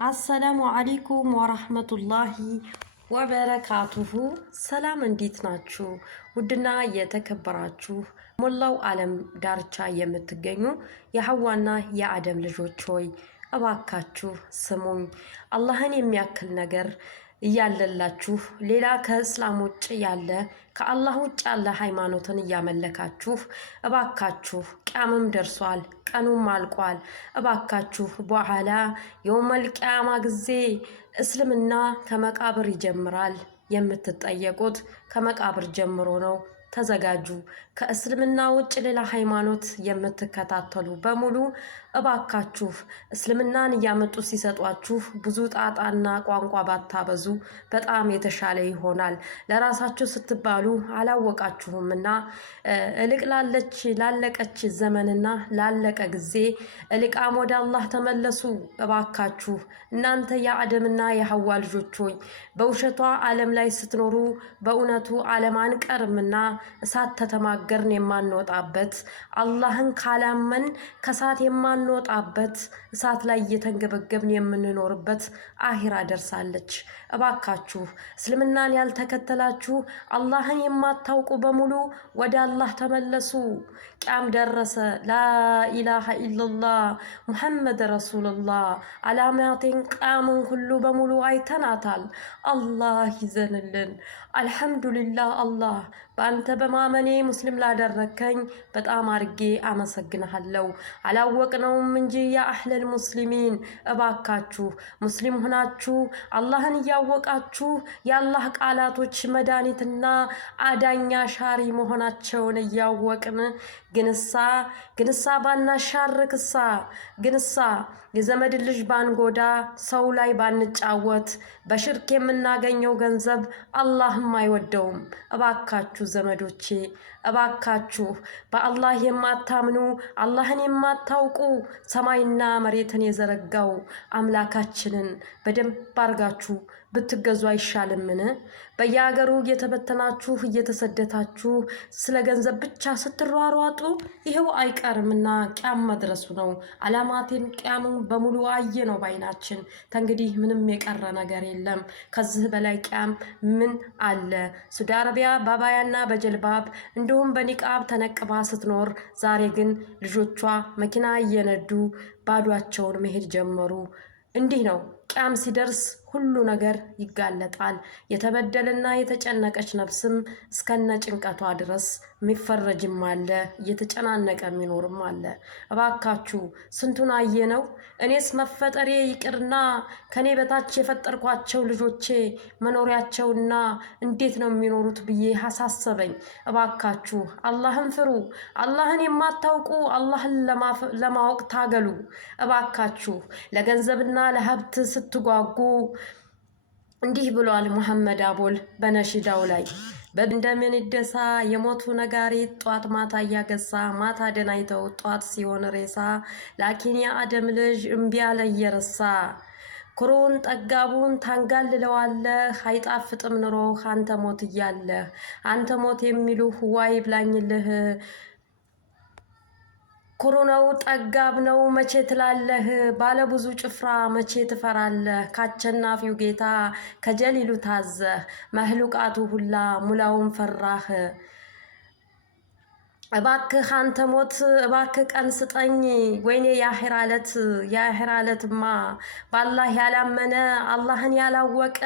አሰላሙ አለይኩም ወራህመቱላሂ ወበረካቱሁ። ሰላም እንዴት ናችሁ? ውድና የተከበራችሁ ሞላው ዓለም ዳርቻ የምትገኙ የሐዋና የአደም ልጆች ሆይ እባካችሁ ስሙኝ። አላህን የሚያክል ነገር እያለላችሁ ሌላ ከእስላም ውጭ ያለ ከአላህ ውጭ ያለ ሃይማኖትን እያመለካችሁ እባካችሁ ቂያምም ደርሷል፣ ቀኑም አልቋል። እባካችሁ በኋላ የውመል ቂያማ ጊዜ እስልምና ከመቃብር ይጀምራል። የምትጠየቁት ከመቃብር ጀምሮ ነው። ተዘጋጁ። ከእስልምና ውጭ ሌላ ሃይማኖት የምትከታተሉ በሙሉ እባካችሁ እስልምናን እያመጡ ሲሰጧችሁ ብዙ ጣጣና ቋንቋ ባታበዙ በጣም የተሻለ ይሆናል። ለራሳችሁ ስትባሉ አላወቃችሁምና እልቅ ላለቀች ዘመንና ላለቀ ጊዜ እልቃም ወደ አላህ ተመለሱ። እባካችሁ እናንተ የአደምና የሐዋ ልጆች ሆይ በውሸቷ ዓለም ላይ ስትኖሩ በእውነቱ ዓለም አንቀርምና እሳት ተተማገርን የማንወጣበት አላህን ካላመን ከሳት የማንወጣበት እሳት ላይ እየተንገበገብን የምንኖርበት አኺራ ደርሳለች። እባካችሁ እስልምናን ያልተከተላችሁ አላህን የማታውቁ በሙሉ ወደ አላህ ተመለሱ። ቂያም ደረሰ። ላኢላሃ ኢላላህ ሙሐመድ ረሱሉላህ አላማቴን ቂያምን ሁሉ በሙሉ አይተናታል። አላህ ይዘንልን። አልሐምዱሊላህ አላህ በአንተ በማመኔ ሙስሊም ላደረከኝ በጣም አርጌ አመሰግናለሁ። አላወቅነውም እንጂ ያ አህለል ሙስሊሚን እባካችሁ ሙስሊም ሆናችሁ አላህን እያወቃችሁ የአላህ ቃላቶች መድኃኒትና አዳኛ ሻሪ መሆናቸውን እያወቅን ግንሳ ባናሻርክሳ ግንሳ የዘመድ ልጅ ባንጎዳ ሰው ላይ ባንጫወት በሽርክ የምናገኘው ገንዘብ አላህም አይወደውም። እባካችሁ ዘመዶቼ እባካችሁ በአላህ የማታምኑ አላህን የማታውቁ ሰማይና መሬትን የዘረጋው አምላካችንን በደንብ አርጋችሁ ብትገዙ አይሻልምን? በየሀገሩ እየተበተናችሁ እየተሰደታችሁ ስለ ገንዘብ ብቻ ስትሯሯጡ ይሄው አይቀርምና ቂያም መድረሱ ነው። አላማቴን ቂያምን በሙሉ አየ ነው ባይናችን። ተንግዲህ ምንም የቀረ ነገር የለም። ከዚህ በላይ ቂያም ምን አለ? ሳውዲ አረቢያ በአባያና በጀልባብ እንዲሁም በኒቃብ ተነቅባ ስትኖር ዛሬ ግን ልጆቿ መኪና እየነዱ ባዷቸውን መሄድ ጀመሩ። እንዲህ ነው ቂያም ሲደርስ ሁሉ ነገር ይጋለጣል። የተበደለና የተጨነቀች ነፍስም እስከነ ጭንቀቷ ድረስ የሚፈረጅም አለ፣ እየተጨናነቀ የሚኖርም አለ። እባካችሁ ስንቱን አየነው። እኔስ መፈጠሬ ይቅርና ከኔ በታች የፈጠርኳቸው ልጆቼ መኖሪያቸውና እንዴት ነው የሚኖሩት ብዬ አሳሰበኝ። እባካችሁ አላህን ፍሩ። አላህን የማታውቁ አላህን ለማወቅ ታገሉ። እባካችሁ ለገንዘብና ለሀብት ስትጓጉ እንዲህ ብሏል ሙሐመድ አቦል በነሽዳው ላይ በእንደምን ይደሳ የሞቱ ነጋሪት ጧት ማታ እያገሳ ማታ ደናይተው ጧት ሲሆን ሬሳ ላኪን የአደም ልጅ እምቢ አለ እየረሳ ኩሩን ጠጋቡን ታንጋልለዋለህ አይጣፍጥም ኑሮ አንተ ሞት እያለህ አንተ ሞት የሚሉህ ዋይ ብላኝልህ ኩሩነው ጠጋብ ነው መቼ ትላለህ ባለ ብዙ ጭፍራ መቼ ትፈራለህ ካቸናፊው ጌታ ከጀሊሉ ታዘህ መህሉቃቱ ሁላ ሙላውን ፈራህ። እባክህ አንተ ሞት እባክህ ቀን ስጠኝ ወይኔ የአኺራ ዕለትማ በአላህ ያላመነ አላህን ያላወቀ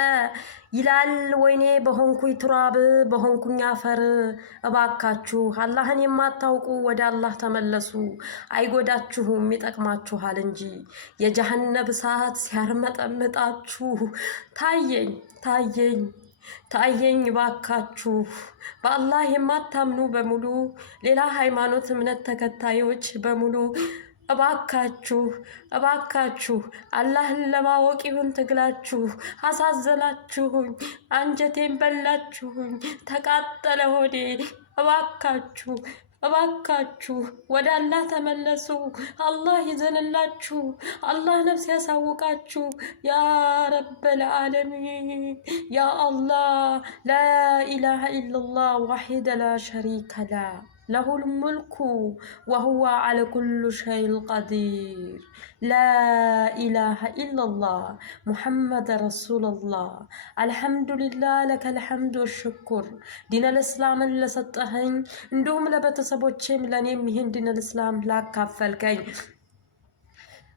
ይላል ወይኔ በሆንኩኝ ቱራብ በሆንኩኝ አፈር። እባካችሁ አላህን የማታውቁ ወደ አላህ ተመለሱ። አይጎዳችሁም ይጠቅማችኋል እንጂ የጀሃነም እሳት ሲያርመጠምጣችሁ ታየኝ እባካችሁ። በአላህ የማታምኑ በሙሉ ሌላ ሃይማኖት እምነት ተከታዮች በሙሉ እባካችሁ አላህን ለማወቅ ይሁን ትግላችሁ። አሳዘናችሁኝ፣ አንጀቴን በላችሁኝ፣ ተቃጠለ ሆዴ። እባካችሁ ወደ አላህ ተመለሱ። አላህ ይዘንላችሁ። አላህ ነፍስ ያሳውቃችሁ። ያ ረበል ዓለሚን ያ አላህ ላኢላሃ ኢላላህ ዋሂደ ላ ሸሪከ ላ له الملك وهو على كل شيء قدير لا إله إلا الله محمد رسول الله الحمد لله لك الحمد والشكر دين الإسلام اللي سطهن عندهم لبتسبوتشم لنيم هن دين الإسلام لا كفلكين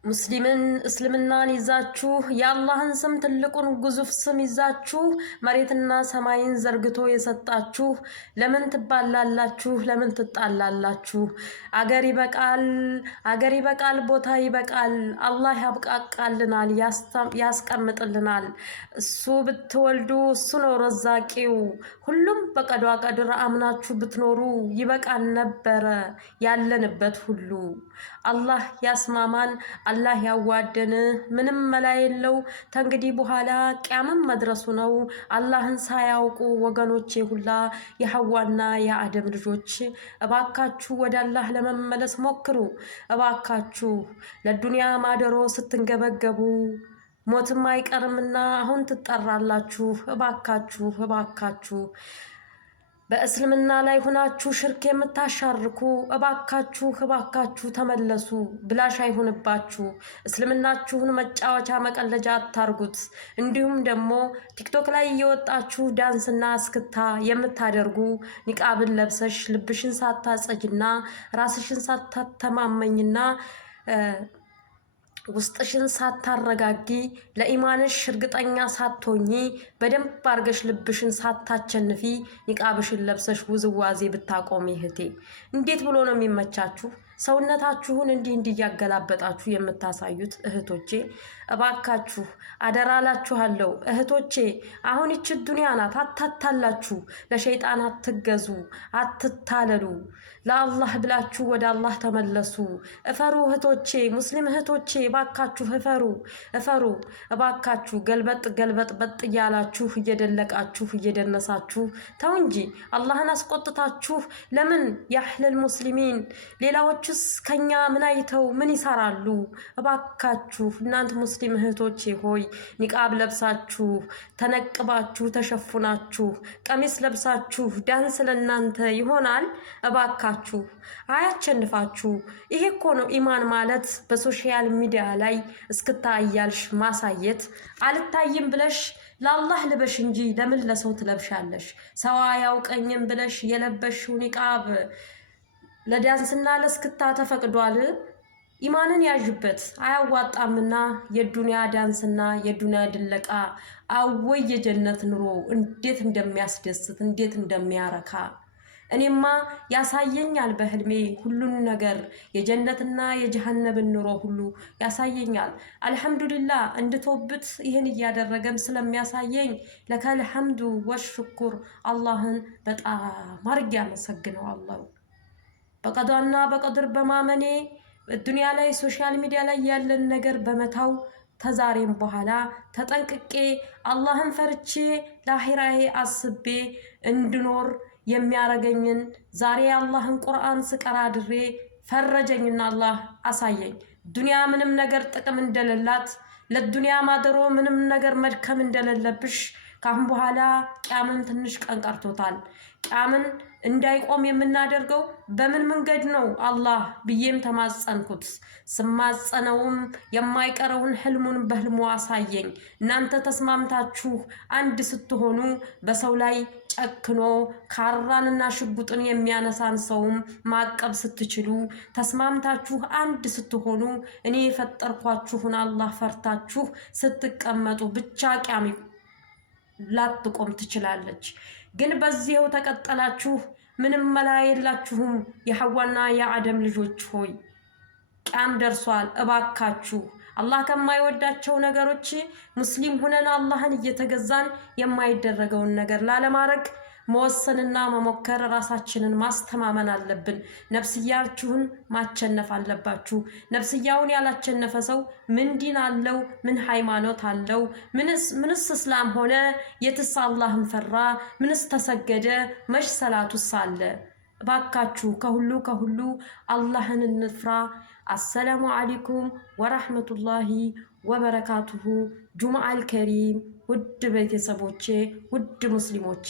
ሙስሊምን እስልምናን ይዛችሁ የአላህን ስም ትልቁን ግዙፍ ስም ይዛችሁ መሬትና ሰማይን ዘርግቶ የሰጣችሁ ለምን ትባላላችሁ? ለምን ትጣላላችሁ? አገር ይበቃል፣ ቦታ ይበቃል። አላህ ያብቃቃልናል፣ ያስቀምጥልናል። እሱ ብትወልዱ እሱ ነው ረዛቂው። ሁሉም በቀዷ ቀድር አምናችሁ ብትኖሩ ይበቃን ነበረ ያለንበት ሁሉ። አላህ ያስማማን፣ አላህ ያዋደን። ምንም መላ የለው ተንግዲህ በኋላ ቂያምም መድረሱ ነው። አላህን ሳያውቁ ወገኖቼ ሁላ የሐዋና የአደም ልጆች እባካችሁ ወደ አላህ ለመመለስ ሞክሩ። እባካችሁ ለዱንያ ማደሮ ስትንገበገቡ ሞትም አይቀርምና አሁን ትጠራላችሁ። እባካችሁ በእስልምና ላይ ሆናችሁ ሽርክ የምታሻርኩ እባካችሁ ተመለሱ። ብላሽ አይሁንባችሁ። እስልምናችሁን መጫወቻ መቀለጃ አታርጉት። እንዲሁም ደግሞ ቲክቶክ ላይ እየወጣችሁ ዳንስና እስክታ የምታደርጉ ኒቃብን ለብሰሽ ልብሽን ሳታጸጅና ራስሽን ሳታተማመኝና ውስጥሽን ሳታረጋጊ ለኢማንሽ እርግጠኛ ሳትሆኚ በደንብ አርገሽ ልብሽን ሳታቸንፊ ኒቃብሽን ለብሰሽ ውዝዋዜ ብታቆሚ እህቴ እንዴት ብሎ ነው የሚመቻችሁ? ሰውነታችሁን እንዲህ ያገላበጣችሁ የምታሳዩት እህቶቼ እባካችሁ አደራላችኋለሁ። እህቶቼ አሁን ይች ዱንያ ናት፣ አታታላችሁ። ለሸይጣን አትገዙ፣ አትታለሉ። ለአላህ ብላችሁ ወደ አላህ ተመለሱ። እፈሩ እህቶቼ፣ ሙስሊም እህቶቼ እባካችሁ እፈሩ። እባካችሁ ገልበጥ በጥ እያላችሁ እየደለቃችሁ እየደነሳችሁ ተው እንጂ አላህን አስቆጥታችሁ ለምን ያህለል ሙስሊሚን ሌላዎችስ ከኛ ምን አይተው ምን ይሰራሉ? እባካችሁ እናንተ ሙስሊም እህቶቼ ሆይ ኒቃብ ለብሳችሁ ተነቅባችሁ ተሸፉናችሁ ቀሚስ ለብሳችሁ ዳንስ ለናንተ ይሆናል? እባካችሁ አያቸንፋችሁ። ይሄ እኮ ነው ኢማን ማለት። በሶሻል ሚዲያ ላይ እስክታያልሽ ማሳየት አልታይም ብለሽ ለአላህ ልበሽ እንጂ ለምን ለሰው ትለብሻለሽ? ሰው አያውቀኝም ብለሽ የለበሽው ኒቃብ ለዳንስና ለስክታ ተፈቅዷል። ኢማንን ያዥበት አያዋጣምና የዱንያ ዳንስና የዱንያ ድለቃ አወይ የጀነት ኑሮ እንዴት እንደሚያስደስት እንዴት እንደሚያረካ እኔማ ያሳየኛል በህልሜ ሁሉን ነገር የጀነትና የጀሃነምን ኑሮ ሁሉ ያሳየኛል። አልሐምዱሊላህ እንድትወብት ይህን እያደረገም ስለሚያሳየኝ ለከል ሐምዱ ወሽኩር አላህን በጣም አርጌ አመሰግነዋለሁ። በቀዷና በቀድር በማመኔ ዱንያ ላይ ሶሻል ሚዲያ ላይ ያለን ነገር በመታው ተዛሬም በኋላ ተጠንቅቄ አላህን ፈርቼ ለአኺራዬ አስቤ እንድኖር የሚያረገኝን ዛሬ አላህን ቁርአን ስቀራ ድሬ ፈረጀኝና አላህ አሳየኝ። ዱንያ ምንም ነገር ጥቅም እንደሌላት ለዱንያ ማደሮ ምንም ነገር መድከም እንደሌለብሽ ካሁን በኋላ ቂያምን ትንሽ ቀን ቀርቶታል። ቂያምን እንዳይቆም የምናደርገው በምን መንገድ ነው አላህ ብዬም ተማጸንኩት። ስማጸነውም የማይቀረውን ህልሙን በህልሙ አሳየኝ። እናንተ ተስማምታችሁ አንድ ስትሆኑ በሰው ላይ ጨክኖ ካራንና ሽጉጥን የሚያነሳን ሰውም ማቀብ ስትችሉ ተስማምታችሁ አንድ ስትሆኑ እኔ የፈጠርኳችሁን አላህ ፈርታችሁ ስትቀመጡ ብቻ ቂያም ላትቆም ትችላለች። ግን በዚህው ተቀጠላችሁ ምንም መላ የላችሁም። የሐዋና የአደም ልጆች ሆይ ቂያም ደርሷል። እባካችሁ አላህ ከማይወዳቸው ነገሮች ሙስሊም ሆነን አላህን እየተገዛን የማይደረገውን ነገር ላለማድረግ መወሰንና መሞከር ራሳችንን ማስተማመን አለብን። ነፍስያችሁን ማቸነፍ አለባችሁ። ነፍስያውን ያላቸነፈ ሰው ምን ዲን አለው? ምን ሃይማኖት አለው? ምንስ እስላም ሆነ? የትስ አላህን ፈራ? ምንስ ተሰገደ? መሽ ሰላቱስ አለ? ባካችሁ ከሁሉ አላህን እንፍራ። አሰላሙ አለይኩም ወራህመቱላሂ ወበረካቱሁ። ጁምዓል ከሪም። ውድ ቤተሰቦቼ፣ ውድ ሙስሊሞቼ